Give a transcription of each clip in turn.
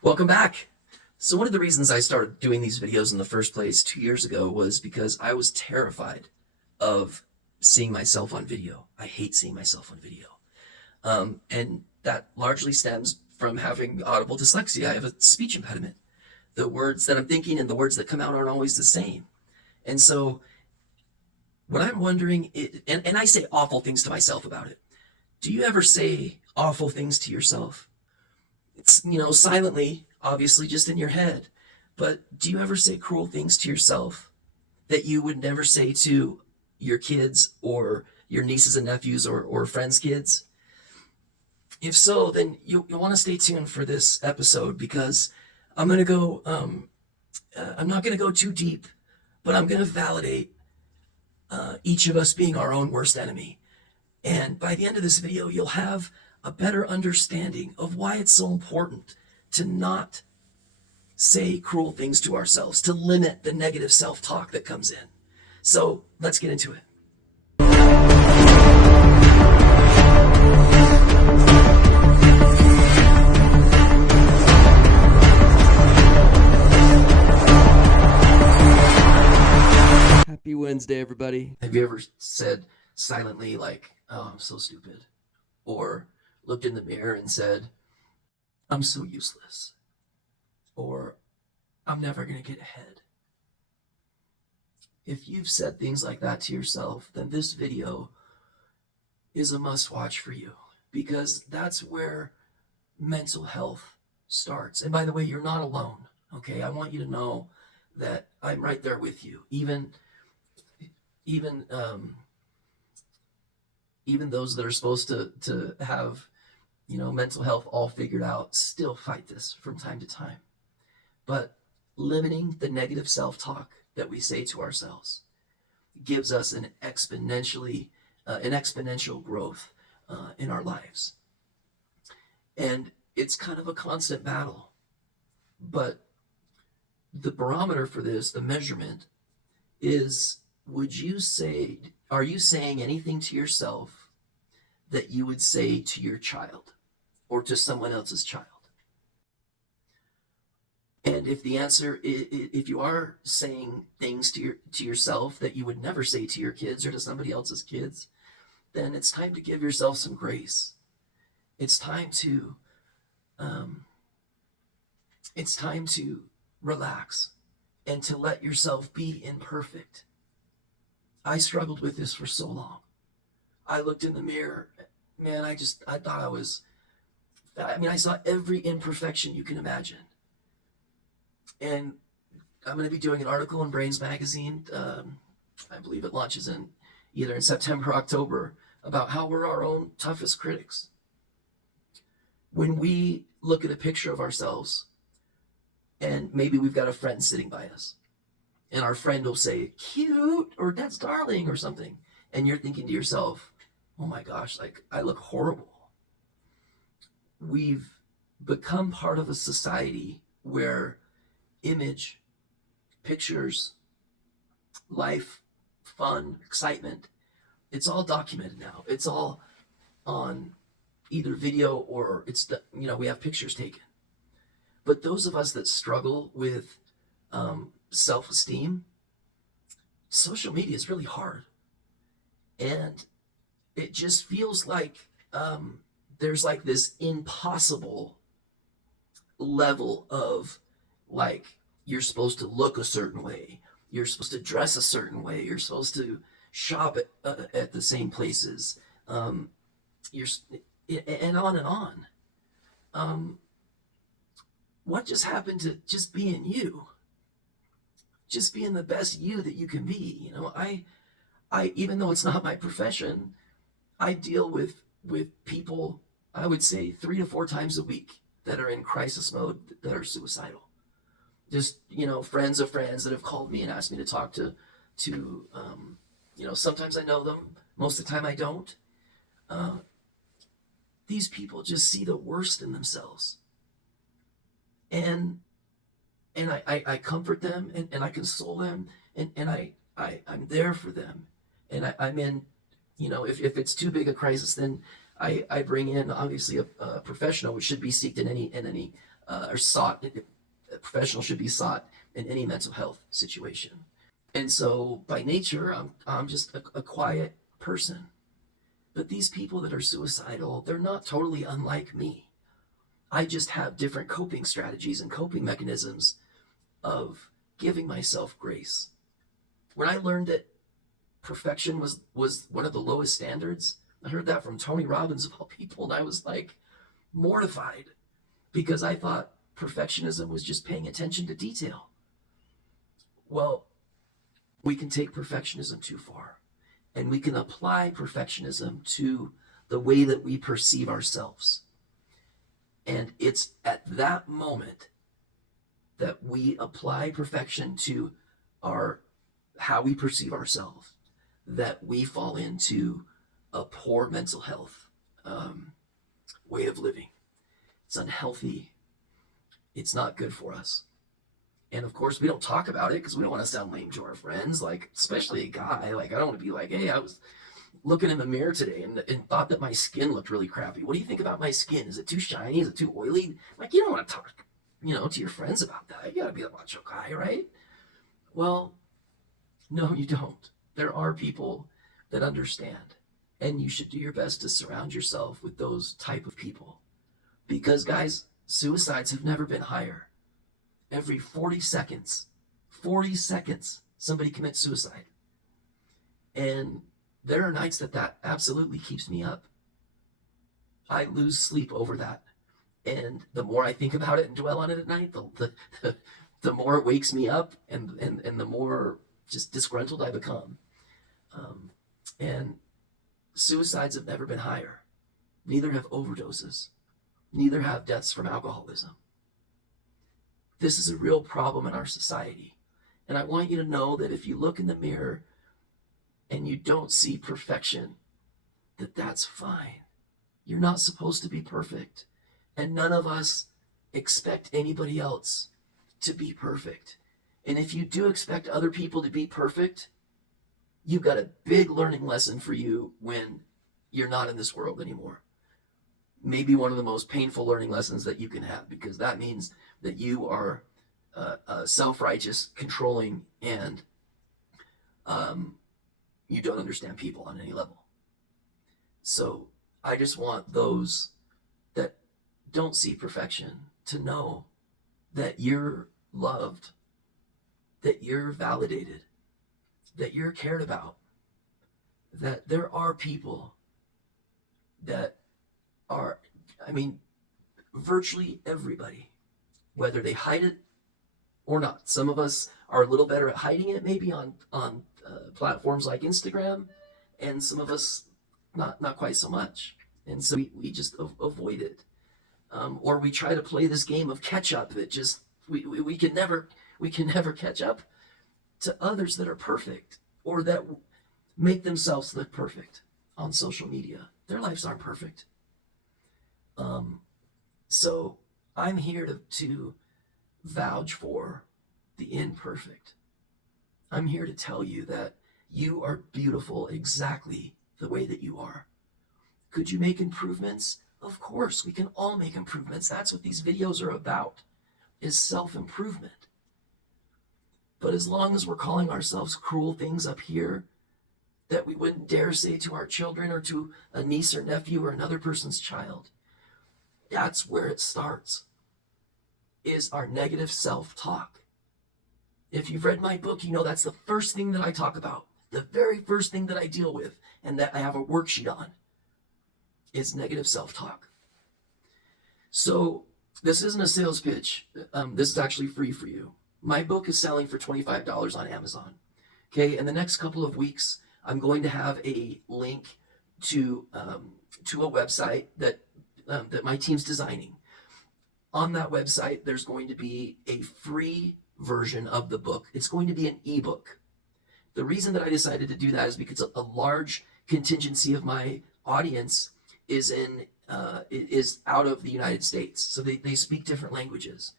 Welcome back. So one of the reasons I started doing these videos in the first place 2 years ago was because I was terrified of seeing myself on video. I hate seeing myself on video. And that largely stems from having audible dyslexia. I have a speech impediment. The words that I'm thinking and the words that come out aren't always the same. And so what I'm wondering, and I say awful things to myself about it. Do you ever say awful things to yourself? It's, silently, obviously just in your head. But do you ever say cruel things to yourself that you would never say to your kids or your nieces and nephews or friends' kids? If so, then you'll want to stay tuned for this episode because I'm going to go, I'm not going to go too deep, but I'm going to validate each of us being our own worst enemy. And by the end of this video, you'll have a better understanding of why it's so important to not say cruel things to ourselves, to limit the negative self-talk that comes in. So let's get into it. Happy Wednesday, everybody. Have you ever said silently, like, oh, I'm so stupid? Or looked in the mirror and said, I'm so useless? Or I'm never going to get ahead? If you've said things like that to yourself, then this video is a must-watch for you because that's where mental health starts. And by the way, you're not alone, okay? I want you to know that I'm right there with you. Even those that are supposed to have, mental health all figured out still fight this from time to time. But limiting the negative self-talk that we say to ourselves gives us an exponential growth in our lives. And it's kind of a constant battle. But the barometer for this, the measurement, is are you saying anything to yourself that you would say to your child or to someone else's child? And if the answer, if you are saying things to yourself that you would never say to your kids or to somebody else's kids, then it's time to give yourself some grace. It's time to relax and to let yourself be imperfect. I struggled with this for so long. I looked in the mirror, man, I saw every imperfection you can imagine. And I'm going to be doing an article in Brains Magazine. I believe it launches either in September or October about how we're our own toughest critics. When we look at a picture of ourselves, and maybe we've got a friend sitting by us, and our friend will say, cute, or that's darling, or something. And you're thinking to yourself, oh my gosh, like I look horrible. We've become part of a society where image, pictures, life, fun, excitement, it's all documented now. It's all on either video or we have pictures taken. But those of us that struggle with self-esteem, social media is really hard. And it just feels like there's like this impossible level of like, you're supposed to look a certain way. You're supposed to dress a certain way. You're supposed to shop at the same places. And on and on. What just happened to just being you? Just being the best you that you can be. I even though it's not my profession, I deal with people, I would say 3 to 4 times a week that are in crisis mode, that are suicidal. Just, friends of friends that have called me and asked me to talk to sometimes I know them, most of the time I don't. These people just see the worst in themselves. And I comfort them and I console them and I'm there for them. And I'm in, if it's too big a crisis, then I bring in obviously a professional, which should be sought in any or sought. A professional should be sought in any mental health situation. And so by nature, I'm just a quiet person. But these people that are suicidal, they're not totally unlike me. I just have different coping strategies and coping mechanisms of giving myself grace. When I learned that perfection was one of the lowest standards, I heard that from Tony Robbins of all people, and I was like mortified because I thought perfectionism was just paying attention to detail. Well, we can take perfectionism too far, and we can apply perfectionism to the way that we perceive ourselves. And it's at that moment that we apply perfection to how we perceive ourselves that we fall into a poor mental health way of living. It's unhealthy. It's not good for us. And of course, we don't talk about it because we don't want to sound lame to our friends, like, especially a guy. Like, I don't want to be like, hey, I was looking in the mirror today and thought that my skin looked really crappy. What do you think about my skin? Is it too shiny? Is it too oily? Like, you don't want to talk, to your friends about that. You got to be a macho guy, right? Well, no, you don't. There are people that understand, and you should do your best to surround yourself with those type of people. Because, guys, suicides have never been higher. Every 40 seconds, somebody commits suicide. And there are nights that absolutely keeps me up. I lose sleep over that. And the more I think about it and dwell on it at night, the more it wakes me up and the more just disgruntled I become. And suicides have never been higher. Neither have overdoses. Neither have deaths from alcoholism. This is a real problem in our society. And I want you to know that if you look in the mirror and you don't see perfection, that's fine. You're not supposed to be perfect. And none of us expect anybody else to be perfect. And if you do expect other people to be perfect, you've got a big learning lesson for you when you're not in this world anymore. Maybe one of the most painful learning lessons that you can have, because that means that you are self-righteous, controlling, and you don't understand people on any level. So I just want those that don't see perfection to know that you're loved, that you're validated, that you're cared about, that there are people that are, virtually everybody, whether they hide it or not. Some of us are a little better at hiding it, maybe on platforms like Instagram, and some of us not quite so much. And so we just avoid it, or we try to play this game of catch up that just we can never catch up to others that are perfect or that make themselves look perfect on social media. Their lives aren't perfect. So I'm here to vouch for the imperfect. I'm here to tell you that you are beautiful exactly the way that you are. Could you make improvements? Of course, we can all make improvements. That's what these videos are about, is self-improvement. But as long as we're calling ourselves cruel things up here that we wouldn't dare say to our children or to a niece or nephew or another person's child, that's where it starts, is our negative self-talk. If you've read my book, you know that's the first thing that I talk about. The very first thing that I deal with and that I have a worksheet on is negative self-talk. So this isn't a sales pitch. This is actually free for you. My book is selling for $25 on Amazon. Okay, in the next couple of weeks, I'm going to have a link to a website that my team's designing. On that website, there's going to be a free version of the book. It's going to be an ebook. The reason that I decided to do that is because a large contingency of my audience is out of the United States. So they speak different languages.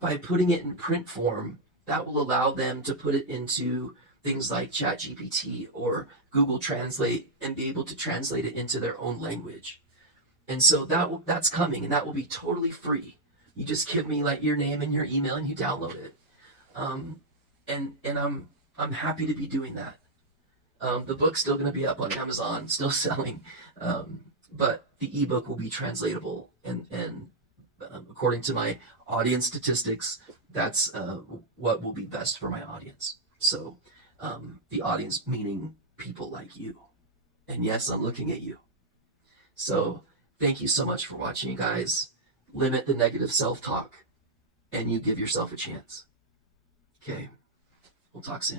By putting it in print form, that will allow them to put it into things like ChatGPT or Google Translate and be able to translate it into their own language. And so that's coming, and that will be totally free. You just give me like your name and your email, and you download it. And I'm happy to be doing that. The book's still going to be up on Amazon, still selling, but the ebook will be translatable. And according to my audience statistics, that's what will be best for my audience. So the audience meaning people like you. And yes, I'm looking at you. So thank you so much for watching, guys. Limit the negative self-talk, and you give yourself a chance. Okay, we'll talk soon.